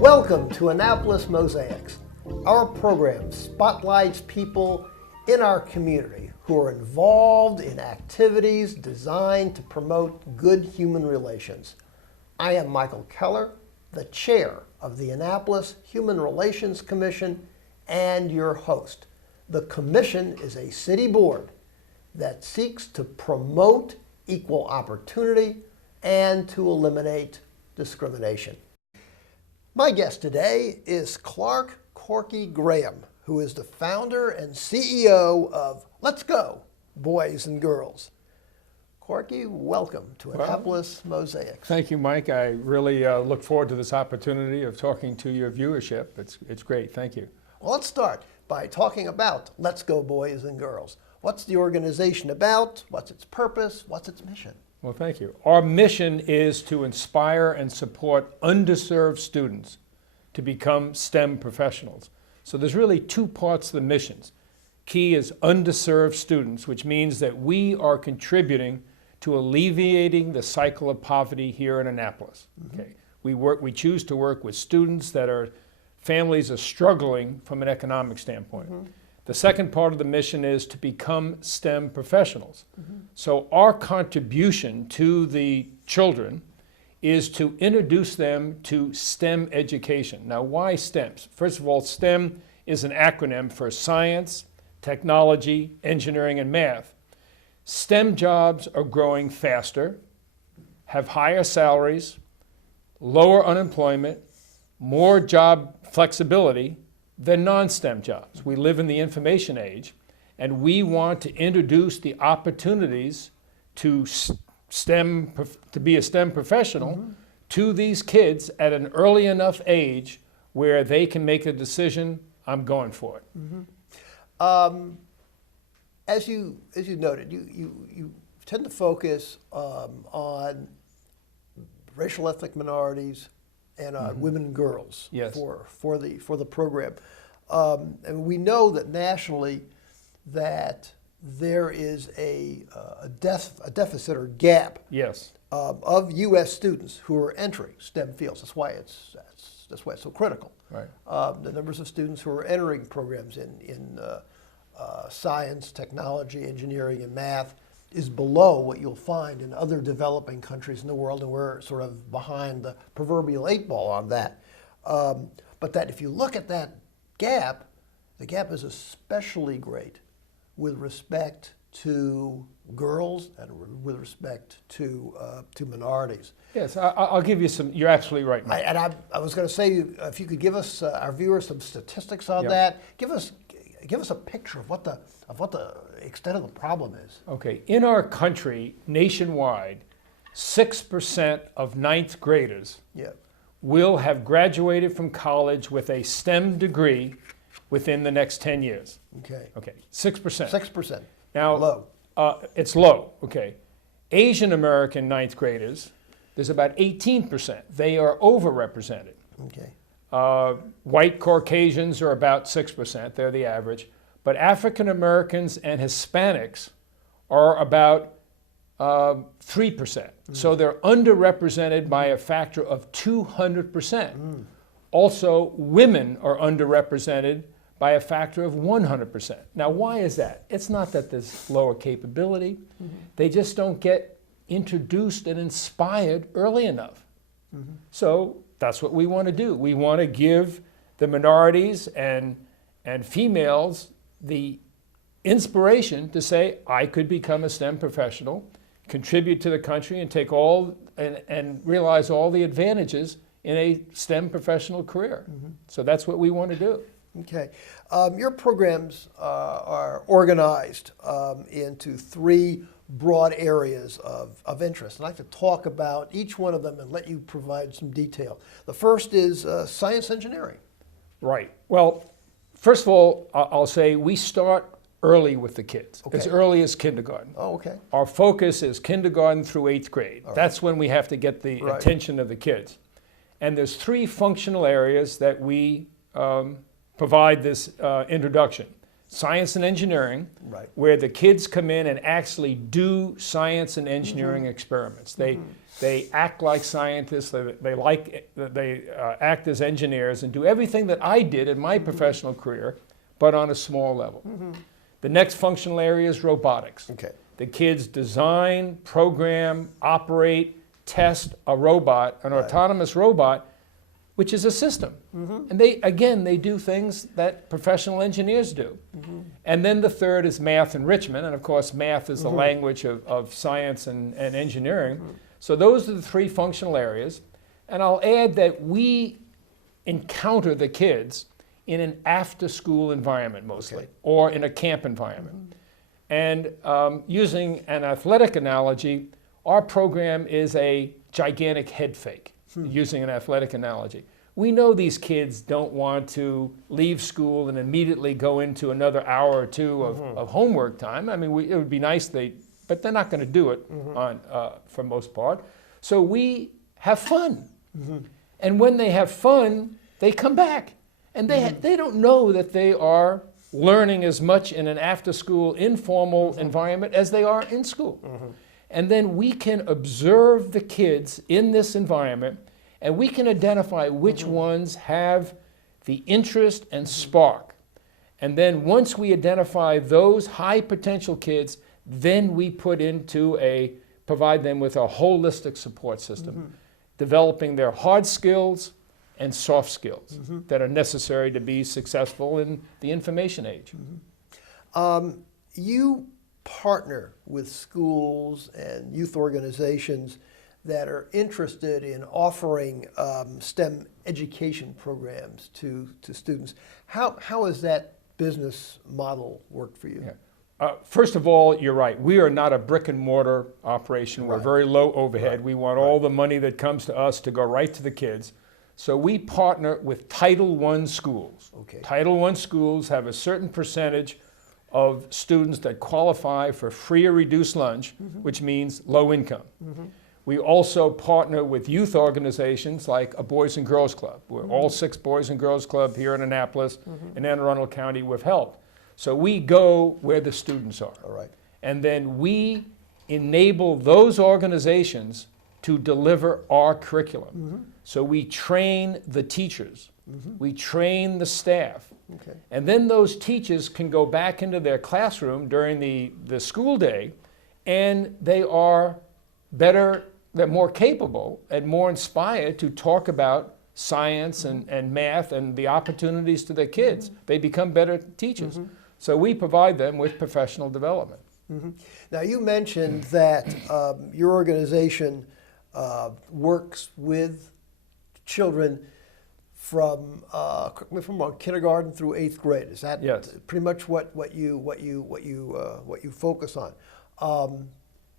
Welcome to Annapolis Mosaics. Our program spotlights people in our community who are involved in activities designed to promote good human relations. I am Michael Keller, the chair of the Annapolis Human Relations Commission and your host. The commission is a city board that seeks to promote equal opportunity and to eliminate discrimination. My guest today is Clark Corky Graham, who is the founder and CEO of Let's Go, Boys and Girls. Corky, welcome to Annapolis Mosaics. Thank you, Mike. I really look forward to this opportunity of talking to your viewership. It's great. Thank you. Well, let's start by talking about Let's Go, Boys and Girls. What's the organization about? What's its purpose? What's its mission? Well, thank you. Our mission is to inspire and support underserved students to become STEM professionals. So there's really two parts to the missions. Key is underserved students, which means that we are contributing to alleviating the cycle of poverty here in Annapolis. Okay. We choose to work with students that families are struggling from an economic standpoint. The second part of the mission is to become STEM professionals. So our contribution to the children is to introduce them to STEM education. Now, why STEM? First of all, STEM is an acronym for science, technology, engineering, and math. STEM jobs are growing faster, have higher salaries, lower unemployment, more job flexibility than non-STEM jobs. We live in the information age, and we want to introduce the opportunities to be a STEM professional to these kids at an early enough age where they can make a decision, I'm going for it. As you noted, you tend to focus on racial ethnic minorities and on women and girls. Yes. for the program. And we know that nationally that there is a deficit or gap Yes. of U.S. students who are entering STEM fields. That's why it's so critical. Right. The numbers of students who are entering programs in science, technology, engineering, and math is below what you'll find in other developing countries in the world, and we're sort of behind the proverbial 8-ball on that. But that if you look at that gap, the gap is especially great with respect to girls and with respect to minorities. Yes, I'll give you some. You're absolutely right, Mike. I was going to say, if you could give us our viewers some statistics on that, give us a picture of what the extent of the problem is. Okay, in our country, nationwide, 6% of ninth graders will have graduated from college with a STEM degree within the next 10 years. Okay. Okay, 6%. 6%. Now, low. It's low, okay. Asian American ninth graders, there's about 18%. They are overrepresented. Okay. White Caucasians are about 6%, they're the average. But African Americans and Hispanics are about 3%. So they're underrepresented by a factor of 200%. Also, women are underrepresented by a factor of 100%. Now, why is that? It's not that there's lower capability. They just don't get introduced and inspired early enough. So that's what we want to do. We want to give the minorities and females the inspiration to say, I could become a STEM professional, contribute to the country, and take and realize all the advantages in a STEM professional career. So that's what we want to do. Okay. Your programs are organized into 3 broad areas of interest. I'd like to talk about each one of them and let you provide some detail. The first is science engineering. Right. Well, first of all, I'll say we start early with the kids, as early as kindergarten. Oh, okay. Our focus is kindergarten through 8th grade. That's when we have to get the attention of the kids. And there's 3 functional areas that we provide this introduction. science and engineering, Right. where the kids come in and actually do science and engineering experiments. They act like scientists, they act as engineers and do everything that I did in my professional career, but on a small level. The next functional area is robotics. Okay. The kids design, program, operate, test a robot, an autonomous robot, which is a system. And they do things that professional engineers do. And then the third is math enrichment, and of course math is the language of science and engineering. So those are the three functional areas. And I'll add that we encounter the kids in an after-school environment mostly, or in a camp environment. And using an athletic analogy, our program is a gigantic head fake, using an athletic analogy. We know these kids don't want to leave school and immediately go into another hour or two of homework time. I mean, it would be nice, but they're not going to do it for most part. So we have fun. And when they have fun, they come back. And they don't know that they are learning as much in an after-school informal environment as they are in school. And then we can observe the kids in this environment, and we can identify which ones have the interest and spark. And then once we identify those high potential kids, then we provide them with a holistic support system, developing their hard skills and soft skills that are necessary to be successful in the information age. You partner with schools and youth organizations that are interested in offering STEM education programs to students. How has that business model worked for you? First of all, you're right. We are not a brick and mortar operation. We're very low overhead. We want all the money that comes to us to go right to the kids. So we partner with Title I schools. Title I schools have a certain percentage of students that qualify for free or reduced lunch, which means low income. We also partner with youth organizations like a Boys and Girls Club. We're all 6 Boys and Girls Club here in Annapolis, in Anne Arundel County with help. So we go where the students are. And then we enable those organizations to deliver our curriculum. So we train the teachers, we train the staff, and then those teachers can go back into their classroom during the school day, and they are better, they're more capable and more inspired to talk about science and math and the opportunities to their kids. They become better teachers. So we provide them with professional development. Now you mentioned that your organization works with children from kindergarten through 8th grade. Is that pretty much what you focus on?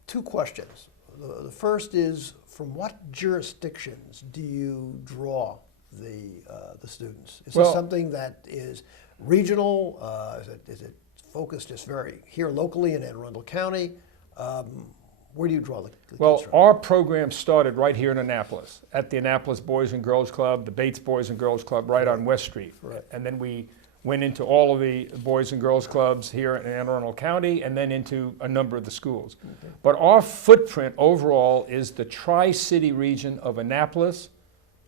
2 questions. The first is, from what jurisdictions do you draw the students? Is this something that is regional? Is it focused just very here locally in Anne Arundel County? Where do you draw the kids from? Our program started right here in Annapolis, at the Annapolis Boys and Girls Club, the Bates Boys and Girls Club, right on West Street. And then we went into all of the Boys and Girls Clubs here in Anne Arundel County, and then into a number of the schools. But our footprint overall is the Tri-City region of Annapolis,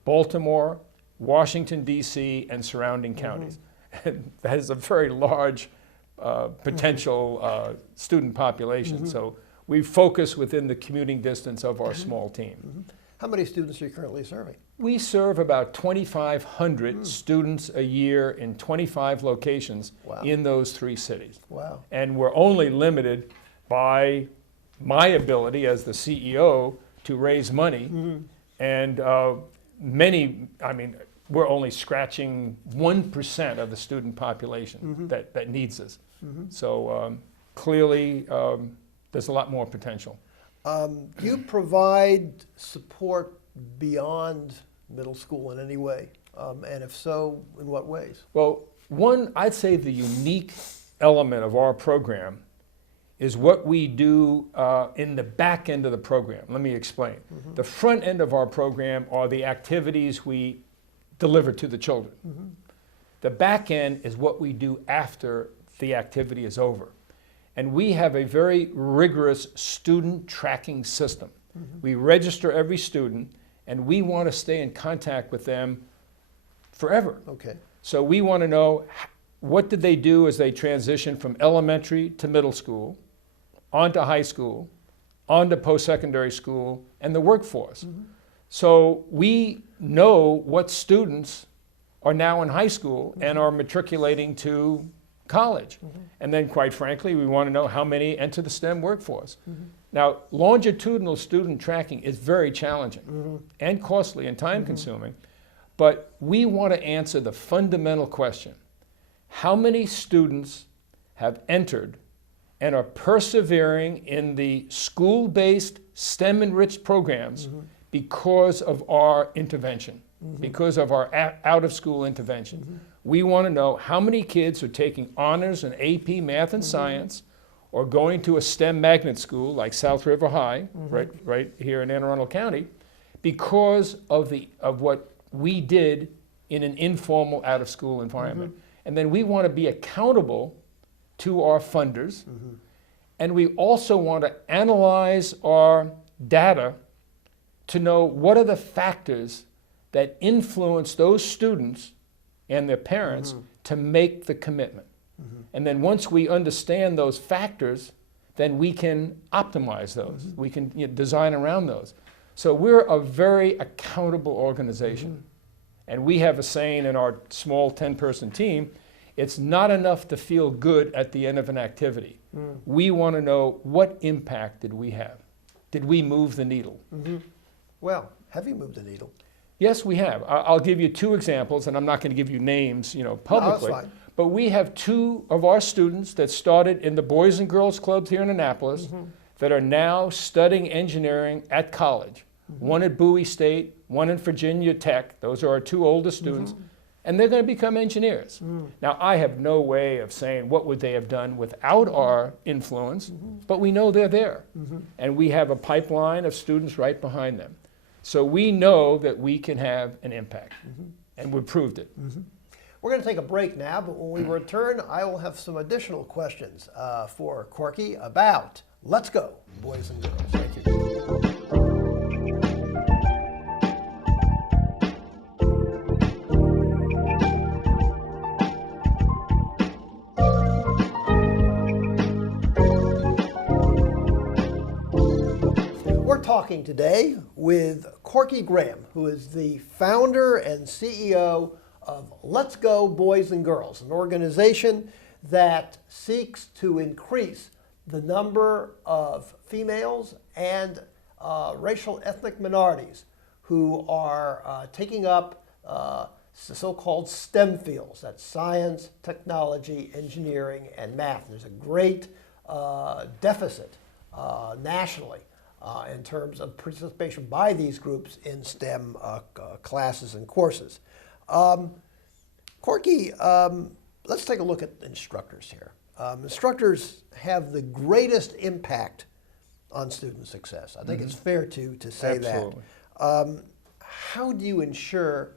Baltimore, Washington, D.C., and surrounding counties. And that is a very large potential student population. So we focus within the commuting distance of our small team. How many students are you currently serving? We serve about 2,500 students a year in 25 locations in those 3 cities. And we're only limited by my ability as the CEO to raise money. And we're only scratching 1% of the student population that needs us. So clearly, there's a lot more potential. You provide support beyond middle school in any way? And if so, in what ways? Well, I'd say the unique element of our program is what we do in the back end of the program. Let me explain. The front end of our program are the activities we deliver to the children. The back end is what we do after the activity is over. And we have a very rigorous student tracking system. We register every student, and we want to stay in contact with them forever. Okay. So we want to know what did they do as they transition from elementary to middle school, on to high school, on to post-secondary school, and the workforce. So we know what students are now in high school and are matriculating to college. And then, quite frankly, we want to know how many enter the STEM workforce. Now, longitudinal student tracking is very challenging and costly and time-consuming, but we want to answer the fundamental question: how many students have entered and are persevering in the school-based STEM-enriched programs because of our intervention, because of our out-of-school intervention. We want to know how many kids are taking honors in AP, math, and science, or going to a STEM magnet school like South River High, right here in Anne Arundel County, because of what we did in an informal out-of-school environment. And then we want to be accountable to our funders, and we also want to analyze our data to know what are the factors that influence those students and their parents to make the commitment. And then once we understand those factors, then we can optimize those. We can design around those. So we're a very accountable organization. And we have a saying in our small 10-person team: it's not enough to feel good at the end of an activity. We want to know, what impact did we have? Did we move the needle? Well, have you moved the needle? Yes, we have. I'll give you two examples, and I'm not going to give you names, publicly. No, that's fine. But we have two of our students that started in the Boys and Girls Clubs here in Annapolis that are now studying engineering at college. One at Bowie State, one in Virginia Tech. Those are our two oldest students. And they're going to become engineers. Now, I have no way of saying what would they have done without our influence, but we know they're there. And we have a pipeline of students right behind them. So we know that we can have an impact, and we've proved it. We're going to take a break now, but when we return, I will have some additional questions for Corky about Let's Go, Boys and Girls. Thank you. We're talking today with Corky Graham, who is the founder and CEO of Let's Go Boys and Girls, an organization that seeks to increase the number of females and racial ethnic minorities who are taking up so-called STEM fields. That's science, technology, engineering, and math. There's a great deficit nationally in terms of participation by these groups in STEM classes and courses. Corky, let's take a look at instructors here. Instructors have the greatest impact on student success. I think it's fair to say Absolutely. that. How do you ensure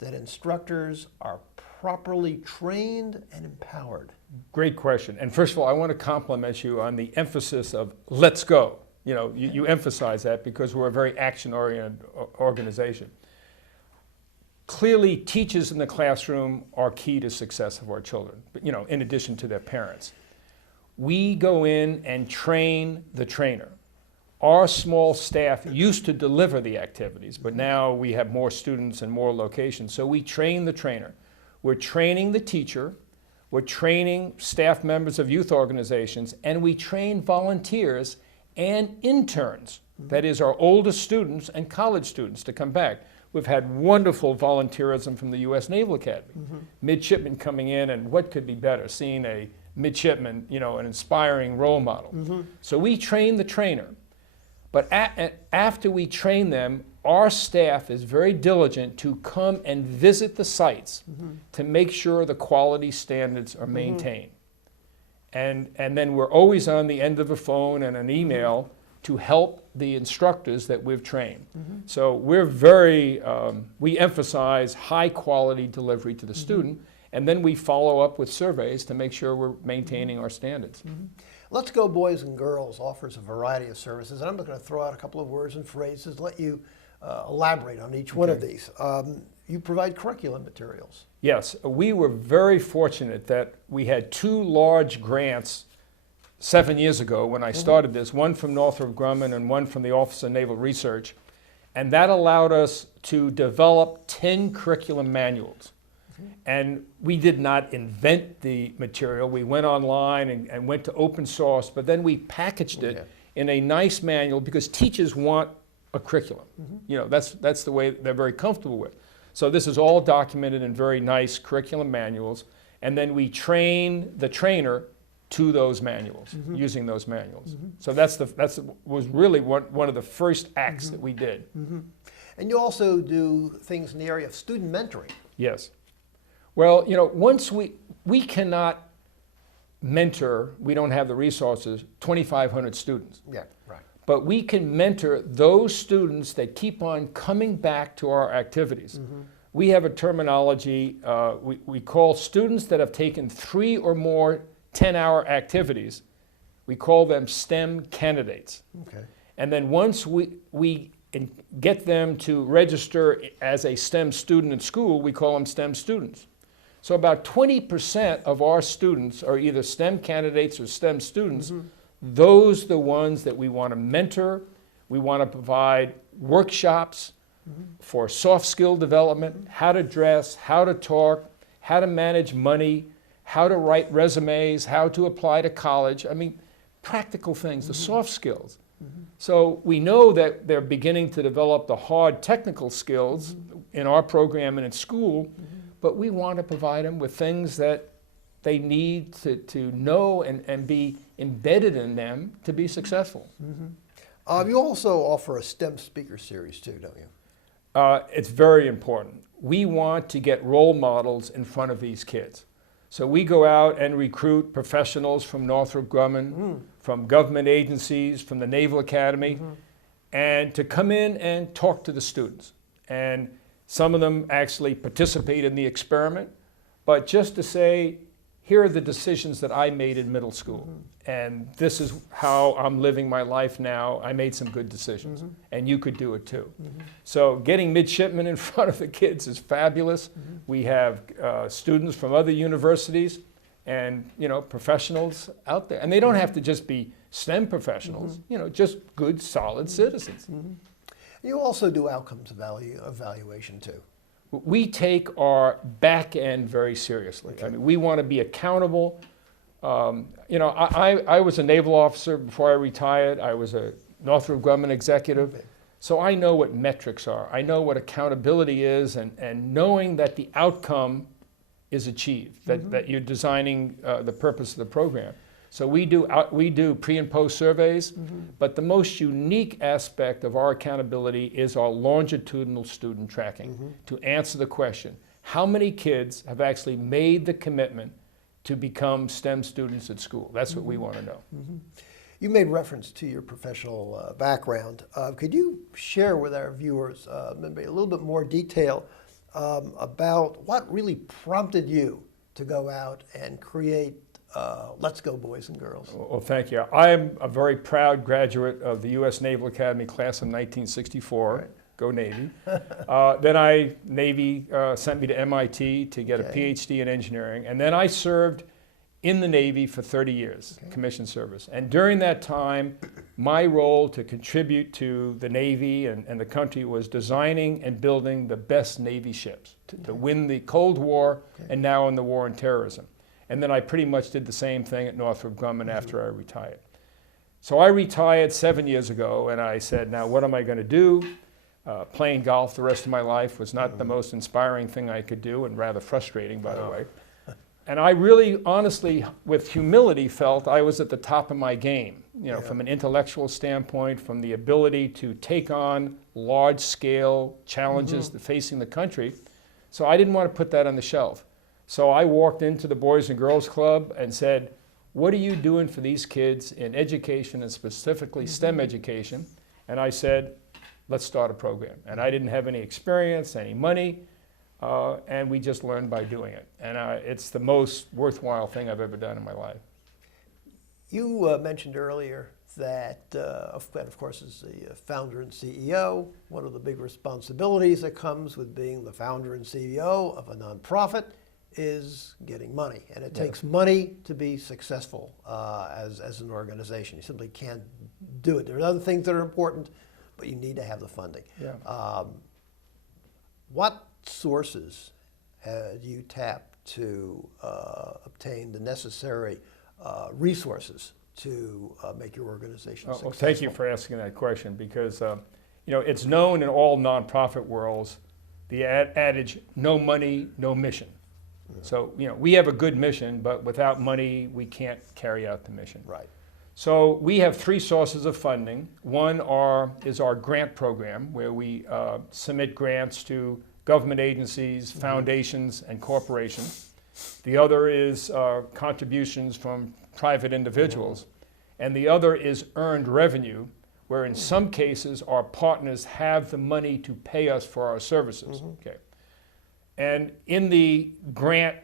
that instructors are properly trained and empowered? Great question. And first of all, I want to compliment you on the emphasis of let's go. You emphasize that because we're a very action-oriented organization. Clearly, teachers in the classroom are key to success of our children, in addition to their parents. We go in and train the trainer. Our small staff used to deliver the activities, but now we have more students and more locations, so we train the trainer. We're training the teacher, we're training staff members of youth organizations, and we train volunteers and interns, that is our oldest students and college students, to come back. We've had wonderful volunteerism from the U.S. Naval Academy. Midshipmen coming in, and what could be better, seeing a midshipman, an inspiring role model. So we train the trainer, but after we train them, our staff is very diligent to come and visit the sites to make sure the quality standards are maintained. And then we're always on the end of a phone and an email to help the instructors that we've trained. So we're very, we emphasize high quality delivery to the student, And then we follow up with surveys to make sure we're maintaining our standards. Let's Go Boys and Girls offers a variety of services, and I'm going to throw out a couple of words and phrases, let you elaborate on each one of these. You provide curriculum materials. Yes, we were very fortunate that we had 2 large grants 7 years ago when I started this, one from Northrop Grumman and one from the Office of Naval Research, and that allowed us to develop 10 curriculum manuals. And we did not invent the material. We went online and went to open source, but then we packaged it in a nice manual because teachers want a curriculum. You know, that's the way they're very comfortable with. So this is all documented in very nice curriculum manuals, and then we train the trainer to those manuals, using those manuals. So that was really one of the first acts that we did. And you also do things in the area of student mentoring. Yes. Well, you know, once we cannot mentor, we don't have the resources, 2,500 students. Yeah, right. But we can mentor those students that keep on coming back to our activities. We have a terminology, we call students that have taken 3 or more 10-hour activities, we call them STEM candidates. Okay. And then once we get them to register as a STEM student in school, we call them STEM students. So about 20% of our students are either STEM candidates or STEM students. Those are the ones that we want to mentor. We want to provide workshops for soft skill development, how to dress, how to talk, how to manage money, how to write resumes, how to apply to college. I mean, practical things, the soft skills. So we know that they're beginning to develop the hard technical skills in our program and in school, but we want to provide them with things that they need to know and be embedded in them to be successful. You also offer a STEM speaker series too, don't you? It's very important. We want to get role models in front of these kids. So we go out and recruit professionals from Northrop Grumman, from government agencies, from the Naval Academy, and to come in and talk to the students. And some of them actually participate in the experiment, but just to say, here are the decisions that I made in middle school, and this is how I'm living my life now. I made some good decisions, and you could do it too. So getting midshipmen in front of the kids is fabulous. We have students from other universities and, you know, professionals out there, and they don't have to just be STEM professionals, you know, just good, solid citizens. You also do outcomes evaluation too. We take our back end very seriously. I mean, we want to be accountable. You know, I was a naval officer before I retired. I was a Northrop Grumman executive. So I know what metrics are. I know what accountability is, and knowing that the outcome is achieved, that you're designing the purpose of the program. So we do pre and post surveys, but the most unique aspect of our accountability is our longitudinal student tracking to answer the question, how many kids have actually made the commitment to become STEM students at school? That's what we want to know. You made reference to your professional background. Could you share with our viewers maybe a little bit more detail about what really prompted you to go out and create Let's Go Boys and Girls? Well, thank you. I am a very proud graduate of the U.S. Naval Academy class of 1964. Right. Go Navy. Then Navy sent me to MIT to get a PhD in engineering, and then I served in the Navy for 30 years, commissioned service. And during that time, my role to contribute to the Navy and the country was designing and building the best Navy ships to win the Cold War and now in the war on terrorism. And then I pretty much did the same thing at Northrop Grumman after I retired. So I retired 7 years ago, and I said, now what am I going to do? Playing golf the rest of my life was not the most inspiring thing I could do, and rather frustrating, by the way. And I really, honestly, with humility, felt I was at the top of my game, you know, from an intellectual standpoint, from the ability to take on large-scale challenges facing the country. So I didn't want to put that on the shelf. So I walked into the Boys and Girls Club and said, what are you doing for these kids in education, and specifically STEM education? And I said, let's start a program. And I didn't have any experience, any money. and we just learn by doing it. And it's the most worthwhile thing I've ever done in my life. You mentioned earlier that, of course, as the founder and CEO, one of the big responsibilities that comes with being the founder and CEO of a nonprofit is getting money. And it takes money to be successful as an organization. You simply can't do it. There are other things that are important, but you need to have the funding. Yeah. What sources do you tap to obtain the necessary resources to make your organization successful? Well, thank you for asking that question, because it's known in all nonprofit worlds, the adage, no money, no mission. Yeah. So we have a good mission, but without money, we can't carry out the mission. Right. So we have three sources of funding. One is our grant program, where we submit grants to government agencies, foundations, and corporations. The other is contributions from private individuals. And the other is earned revenue, where in some cases our partners have the money to pay us for our services. Okay. And in the grant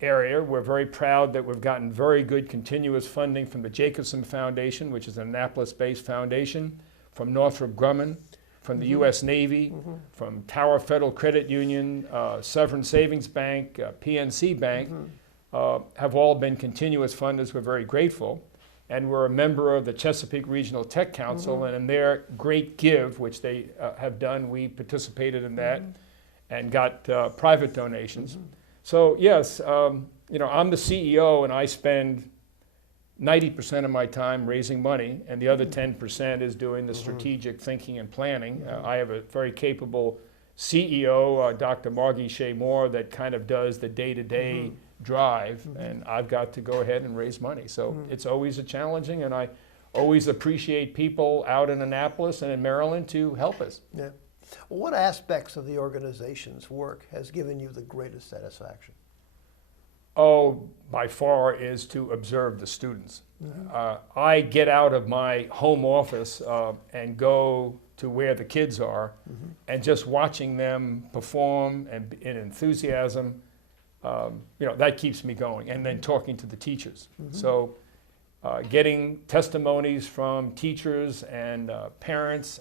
area, we're very proud that we've gotten very good continuous funding from the Jacobson Foundation, which is an Annapolis-based foundation, from Northrop Grumman, from the U.S. Navy, from Tower Federal Credit Union, Sovereign Savings Bank, PNC Bank, have all been continuous funders. We're very grateful. And we're a member of the Chesapeake Regional Tech Council, and in their great give, which they have done, we participated in that and got private donations. So yes, I'm the CEO, and I spend 90% of my time raising money, and the other 10% is doing the strategic thinking and planning. I have a very capable CEO, Dr. Margie Shea Moore, that kind of does the day-to-day drive, and I've got to go ahead and raise money. So it's always a challenging, and I always appreciate people out in Annapolis and in Maryland to help us. Yeah. Well, what aspects of the organization's work has given you the greatest satisfaction? Oh, by far is to observe the students. I get out of my home office and go to where the kids are, and just watching them perform and in enthusiasm, that keeps me going. And then talking to the teachers. So getting testimonies from teachers and parents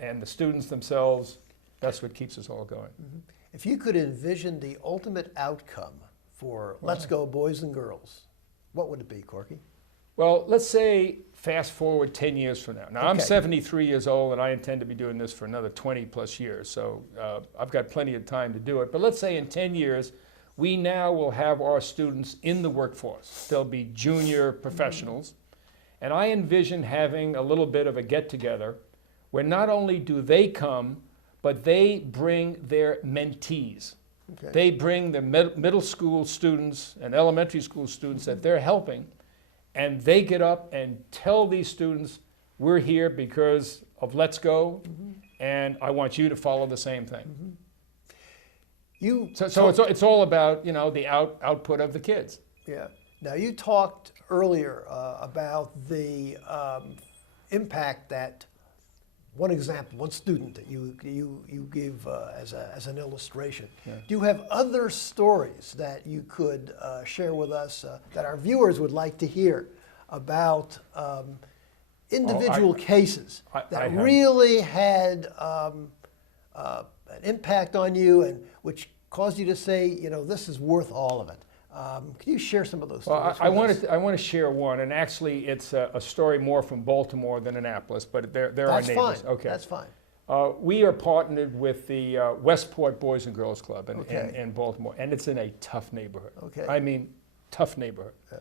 and the students themselves, that's what keeps us all going. If you could envision the ultimate outcome for Let's Go Boys and Girls, what would it be, Corky? Well, let's say fast forward 10 years from now. Now, I'm 73 years old, and I intend to be doing this for another 20 plus years, so I've got plenty of time to do it. But let's say in 10 years, we now will have our students in the workforce. They'll be junior professionals, and I envision having a little bit of a get-together where not only do they come, but they bring their mentees. Okay. They bring the middle school students and elementary school students that they're helping, and they get up and tell these students, we're here because of Let's Go, and I want you to follow the same thing. So it's all about, the output of the kids. Yeah. Now, you talked earlier about the impact that one example, one student that you give as an illustration. Yeah. Do you have other stories that you could share with us that our viewers would like to hear about individual cases that really had an impact on you and which caused you to say, this is worth all of it? Can you share some of those stories? Well, I want to share one, and actually it's a story more from Baltimore than Annapolis, but they're our neighbors. That's fine. Okay. That's fine. We are partnered with the Westport Boys and Girls Club in Baltimore, and it's in a tough neighborhood. Okay. I mean, tough neighborhood. Yeah.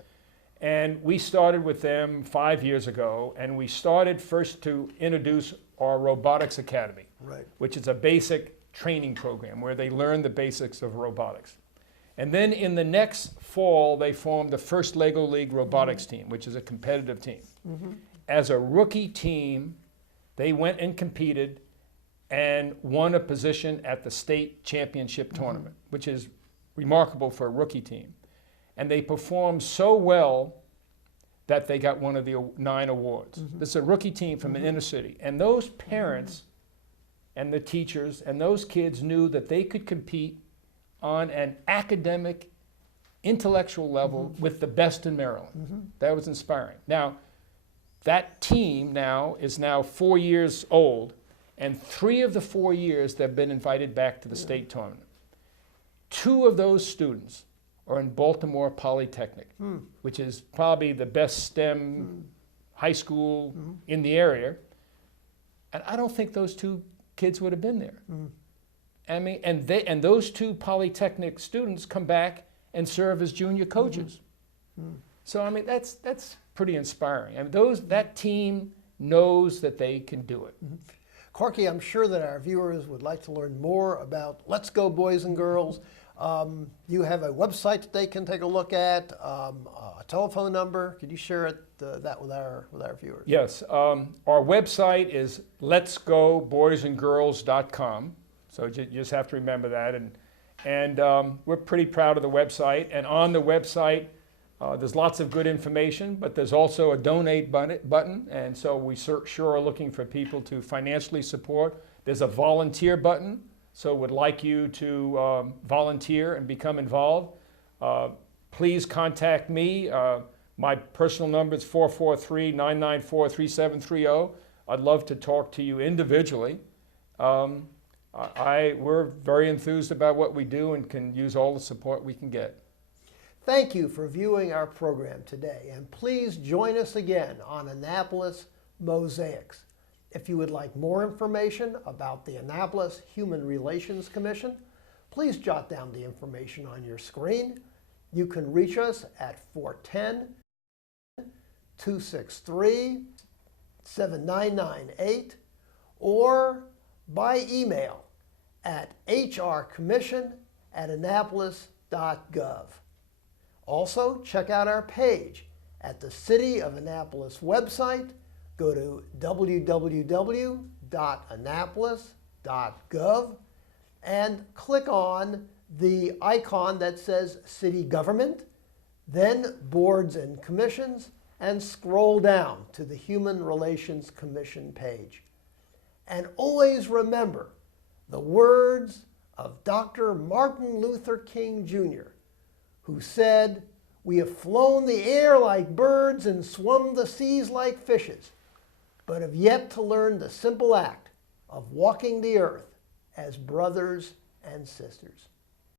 And we started with them 5 years ago, and we started first to introduce our Robotics Academy, which is a basic training program where they learn the basics of robotics. And then in the next fall, they formed the first Lego League robotics team, which is a competitive team. As a rookie team, they went and competed and won a position at the state championship tournament, which is remarkable for a rookie team. And they performed so well that they got one of the 9 awards. This is a rookie team from an inner city. And those parents and the teachers and those kids knew that they could compete on an academic, intellectual level with the best in Maryland. That was inspiring. Now, that team is now 4 years old, and 3 of the 4 years they've been invited back to the state tournament. 2 of those students are in Baltimore Polytechnic, which is probably the best STEM high school in the area. And I don't think those 2 kids would have been there. I mean, and those 2 Polytechnic students come back and serve as junior coaches. So I mean, that's pretty inspiring. I mean, that team knows that they can do it. Corky, I'm sure that our viewers would like to learn more about Let's Go Boys and Girls. You have a website that they can take a look at, a telephone number. Could you share that with our viewers? Yes. Our website is letsgoboysandgirls.com. So you just have to remember that. And we're pretty proud of the website. And on the website, there's lots of good information, but there's also a donate button. And so we sure are looking for people to financially support. There's a volunteer button. So would like you to volunteer and become involved. Please contact me. My personal number is 443-994-3730. I'd love to talk to you individually. We're very enthused about what we do and can use all the support we can get. Thank you for viewing our program today, and please join us again on Annapolis Mosaics. If you would like more information about the Annapolis Human Relations Commission, please jot down the information on your screen. You can reach us at 410-263-7998 or by email at hrcommission@annapolis.gov. Also, check out our page at the City of Annapolis website. Go to www.annapolis.gov and click on the icon that says City Government, then Boards and Commissions, and scroll down to the Human Relations Commission page. And always remember the words of Dr. Martin Luther King Jr., who said, "We have flown the air like birds and swum the seas like fishes, but have yet to learn the simple act of walking the earth as brothers and sisters."